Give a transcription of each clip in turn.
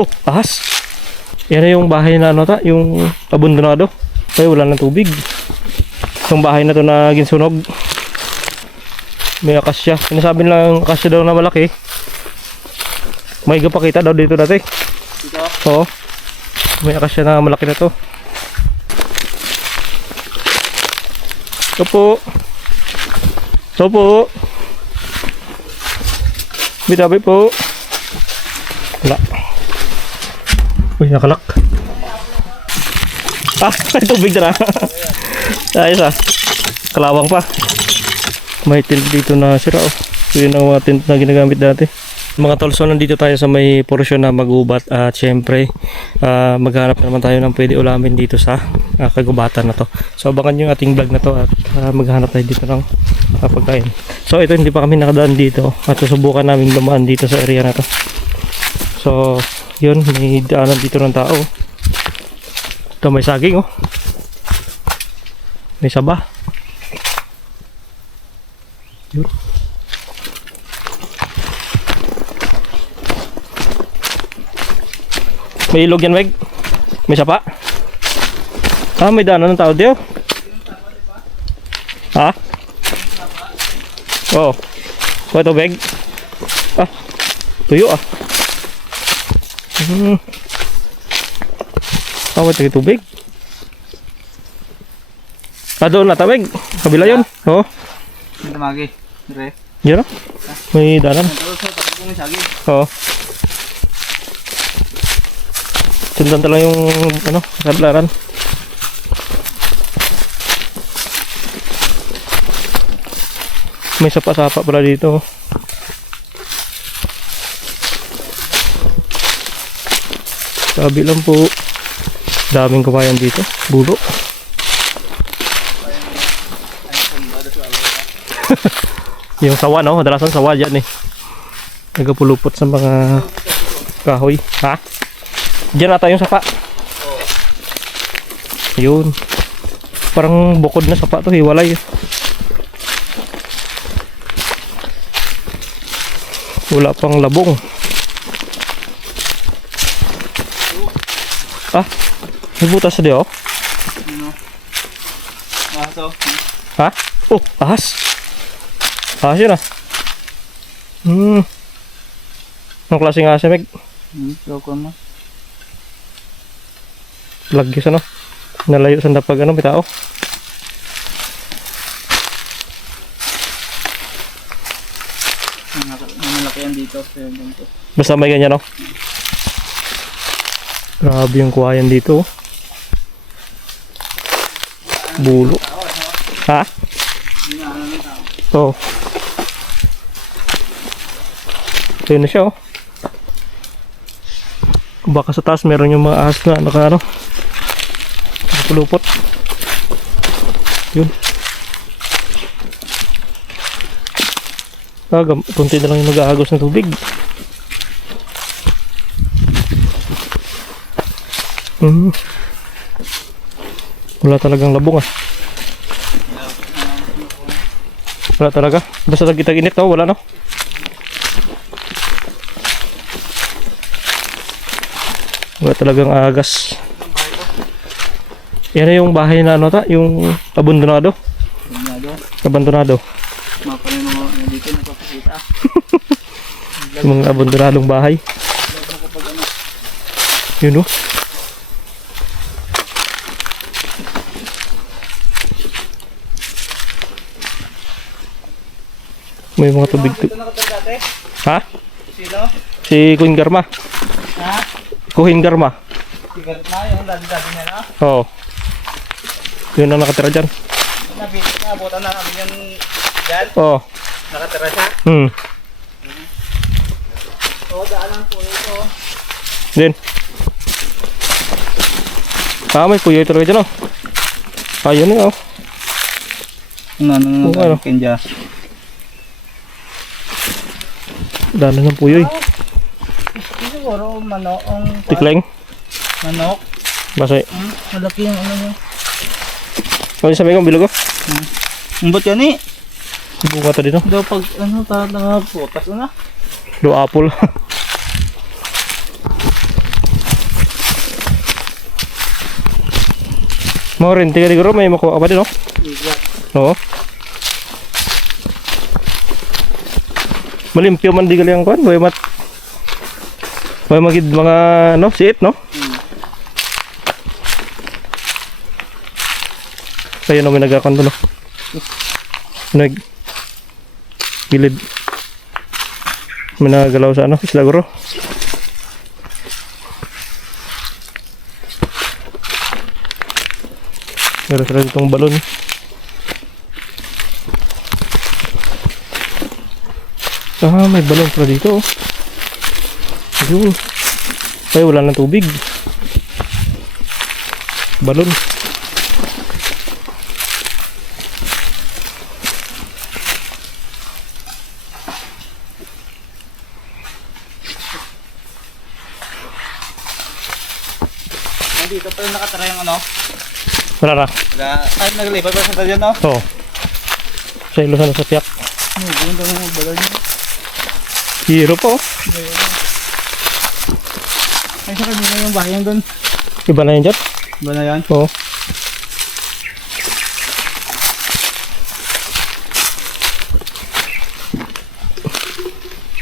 Oh, ahas. Yan na yung bahay na ano ta, yung abandonado. Ay, wala ng tubig. Yung bahay na to na ginsunog. May akasya. Sinasabi lang akasya daw na malaki. May gapakita daw dito dati. Dito. Oo. May akasya na malaki na to. Ito po. Ito po. Bitabi po. Wala. Uy, nakalak. Ah, may tubig na. Ayos ah. Kalawang pa. May tent dito na sira oh. Yun ang mga tent na ginagamit dati. Mga tol, so nandito tayo sa may porosyon na magubat at syempre ah, maghanap naman tayo ng pwede ulamin dito sa ah, kagubatan na to. So abangan yung ating vlog na to at ah, maghanap tayo dito ng ah, pagkain. So ito hindi pa kami nakadaan dito at susubukan namin lumaan dito sa area na to. So yun, may daanan dito ng tao. Ito may saging oh. May saba. Yun. May ilog yan, Meg? May sapa? Ah, may daanan ng tao diyo. Ha? Oh. ito, Meg? Ah, tuyo ah. Hmm. May tagi tubig. Ah, doon na tabig. Kabila yun. Oo. Oh. Dito magi. Dire. Yan oh. May sagi. Oo. Sundan talaga yung ano, kadlaran. May sapa-sapa pala dito. Sabi lang po. Daming kawayan dito. Bulo. yung sawa no, kadalasan sawa dyan eh. Nagapulupot sa mga kahoy. Ha? Diyan ata yung sapa. Yun. Parang bukod na sapa to, hiwalay. Wala pang labong. Ah, may butas na di oh. Ha? Oh, ahas. Ahas yun ah. Hmm. Anong klaseng ahas yan, Meg? Hmm, so ko mo. Lagyos ano? Nalayo sa napag ano, may tao. Ang malaki yan dito. Basta may ganyan, no? Grabe yung kuhayan dito. oh. Bulo. Ha? Oo. Ito na siya, oh. Baka sa taas meron yung mga ahas na naka ano. Yun. Ah, gam- kunti na lang yung nag-aagos ng tubig. Hmm. Wala talagang labong ah. Wala talaga. Basta nagkitag init to, wala no? Wala talagang agas. Yan na yung bahay na ano ta, yung abandonado. Abandonado. Ano dito nagpapakita. Yung mga abandonadong bahay. Yun oh. May mga tubig. Dati. Ha? Sino? Si Queen Garma. Ha? Kuhin Garma. Sigaret na yung dati-dati niya na. Oo. Yun ang nakatira dyan. Nabit na. Namin yung dyan. Oo. Nakatira siya. Hmm. Oo, daanan po ito. Din. Ah, may puyoy talaga dyan oh. Ayun nga oh. Ano, ano, ano, ano? Kenja. Dami ng puyoy. Siguro manoong... Tikleng? Manok. Basa. Eh. Hmm, malaki yung ano niya. Ano sabi ko, bilog ko? Hmm. Umbot yan eh. Bunga ta dito. Daw pag ano, talaga po. Tapos ano? Do apple. Mau rin, tiga-tiga may makuha ka pa din, no? Oo. Malimpyo man di gali ang kuan, boy mat. Boy magid mga no, siit, no? Kaya naman nagakon to, no? Nag gilid. May sa ano, isla guro. Meron sila ditong balon. Ah, may balon pala dito. oh. Ayun. Ay, wala ng tubig. Balon. Dito pa yung nakatara yung ano. Wala na. Wala. Ay, naglipad pa sa dyan, no? Oo. Sa ilusan sa tiyak. Hmm, ganda ng balon niya. Hiro po. Ay, sa kanina yung bayang doon. Iba na yun dyan. Ba na yan? Oo.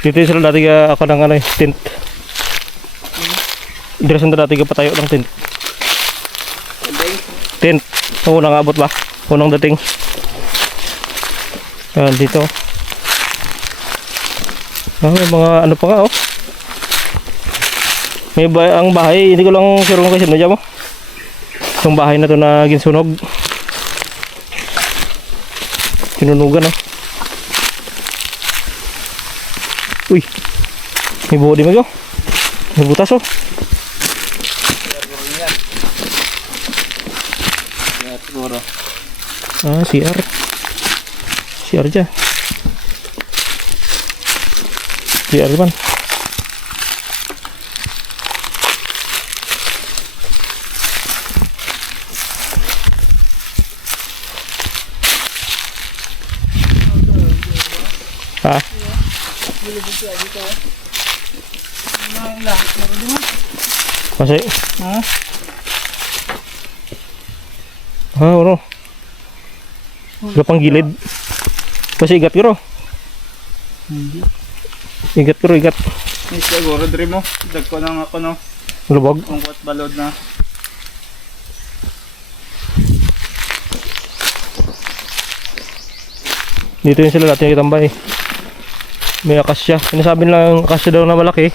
Dito sila dati ka ako ng ano tent. Dito sila dati ka patayo ng tent. Tent. Ang unang abot ba? Unang dating. Ayan, dito. Ah, may mga ano pa nga oh. May ba ang bahay, hindi ko lang sure kung kasi mo. Itong bahay na to na ginsunog. Sinunugan oh. Uy. May buho di mag May butas oh. Ah, CR. CR dyan. CR man. Ha? Kasi, Ha? ha, ano? Gapang gilid. Kasi igat ko Hindi. Igat ko igat. May siguro, dream mo. Dag ko nang ako, no? Lubog. Kung what balod na. Dito yun sila dati nakitambay. May akasya. Sinasabi lang akasya daw na malaki.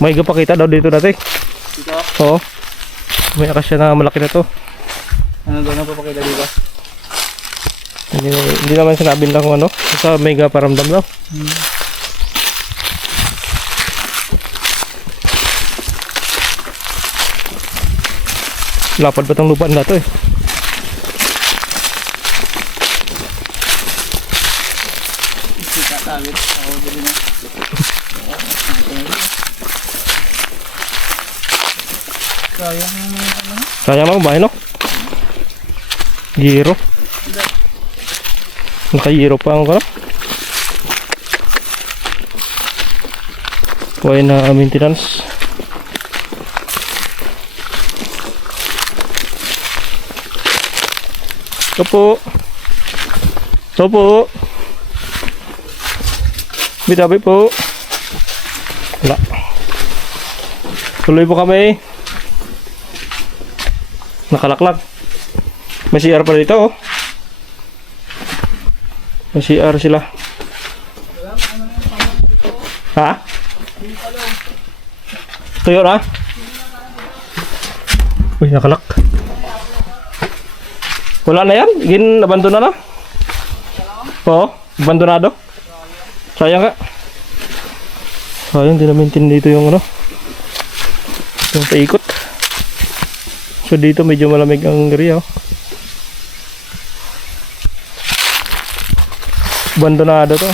May gapakita daw dito dati. Dito, Oo. May akasya na malaki na to. ano doon ang papakita dito? Hindi, hindi naman sinabi lang kung ano. Basta may gaparamdam daw. Lapad pa tong lupaan na to eh. Tawid. Ako dali na. Sayang ano? Sayang lang bahay no? Giro. Naka-giro pa ang kano? Kuhay na maintenance. Ito po. Ito po. Bitabi po. Wala. Tuloy po kami. Nakalaklag. May CR pa dito oh. May CR sila. Ha? Tuyo na? Uy, nakalak. Wala na yan? Gin, abandona na? Oo, abandonado. Sayang nga. Sayang, di namin tin dito yung ano. Yung paikot. So dito medyo malamig ang area. Oh. Abandonado to.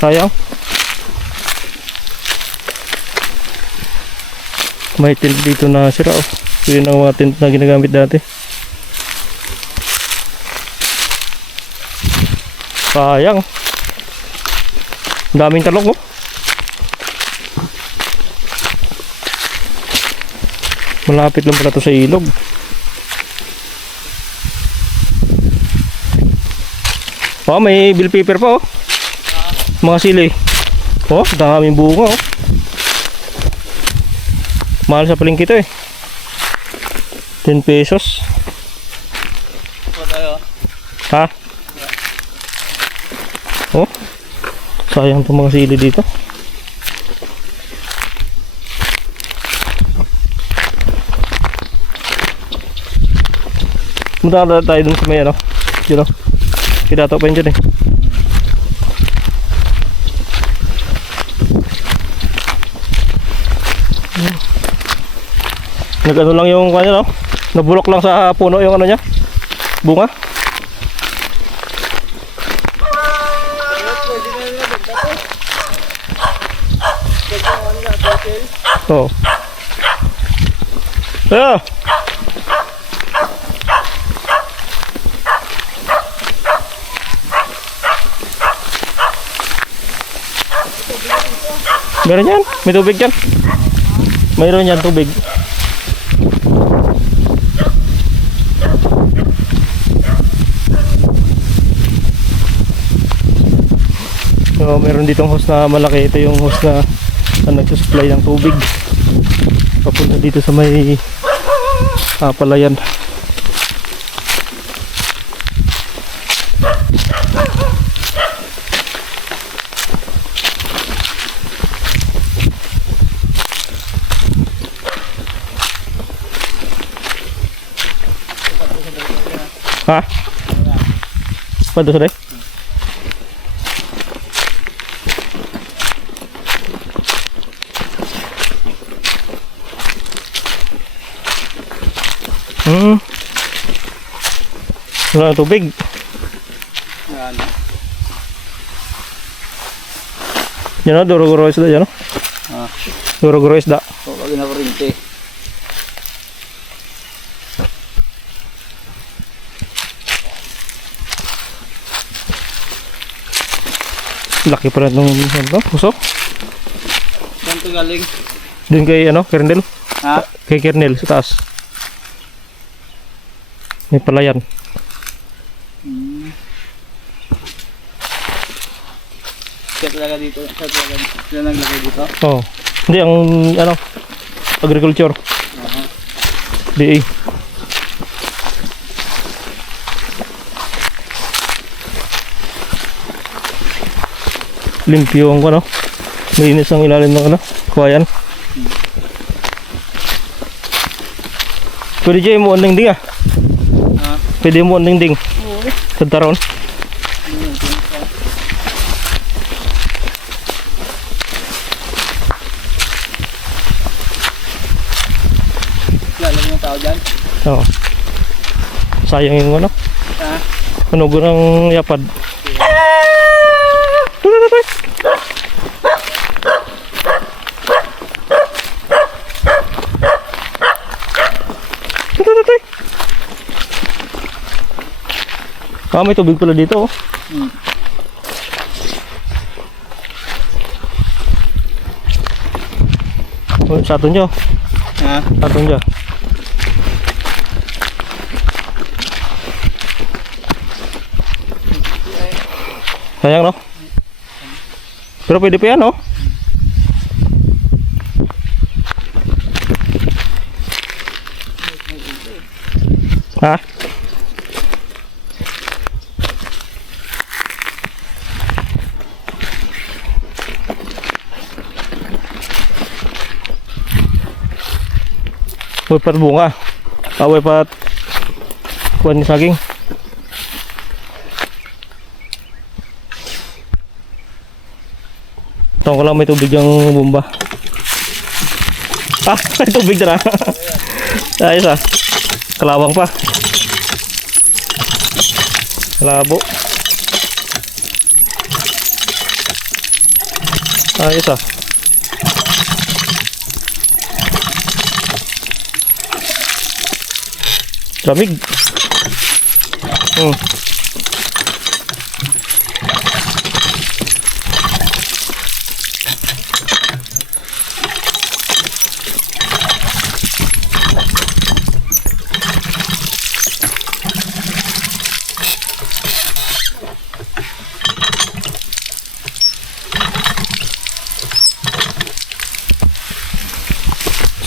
Sayang. May tent dito na sira oh. So yun ang mga tent na ginagamit dati. Sayang. Ang Daming talong oh. Malapit lang pala to sa ilog. Oh, may bill paper pa oh. Mga sili. Oh, daming bunga oh. Mahal sa palengke eh. 10 pesos. Tayo. Ha? Oh. Sayang itong mga sili dito. Punta na tayo dun sa may ano. Yun o. Kidataw pa yun dyan eh. Nag-ano lang yung kanya no? Nabulok lang sa puno yung ano niya. Bunga. Oo. Ayan. Meron yan. May tubig yan. Mayroon yan tubig. So, meron ditong hose na malaki. Ito yung hose na, na nagsusupply ng tubig. Papunta dito sa may ah, palayan. Ha? Pwede sa day? Hmm. Wala na tubig. Yan. Yan o, duro-guro isda yan o. Ah. Duro-guro isda. Ito pag nakurinti. Laki pala nung ano, puso. Saan ito galing? Doon kay ano, Kernel. Ha? Kay Kernel sa taas. May palayan. Hmm. Siya talaga dito. Siya talaga. Sila naglagay dito. Oh. Hindi ang ano, agriculture. Aha. DA. Limpyo ang ano. Malinis ang ilalim ng ano, kuwayan. Pwede dyan mo ang dingding ah. Pwede mo ang. Oo. Sa taron. Lalang yung tao dyan. Oo. Sayang yung ano. Ha? Ano ng yapad. Ah, may tubig pala dito. Oh. Hmm. Oh, sa atin nyo. Ha? Sa atin nyo. Sayang no? Pero pwede pa yan no? Ha? Pat bunga. Away pat kuan lang may tubig yung bomba. Ah, may tubig na. Ayos ah. Kalawang pa. Labo. Ayos ah. Lamig. Hmm.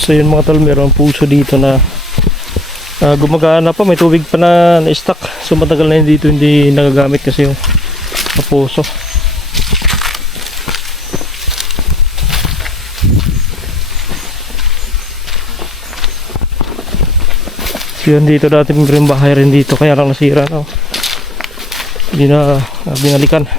So yun mga tal, meron puso dito na ah, gumagana pa, may tubig pa na na-stock. So matagal na dito hindi nagagamit kasi yung puso. So yun dito dati mayroong bahay rin dito kaya lang nasira no. Hindi na uh, binalikan.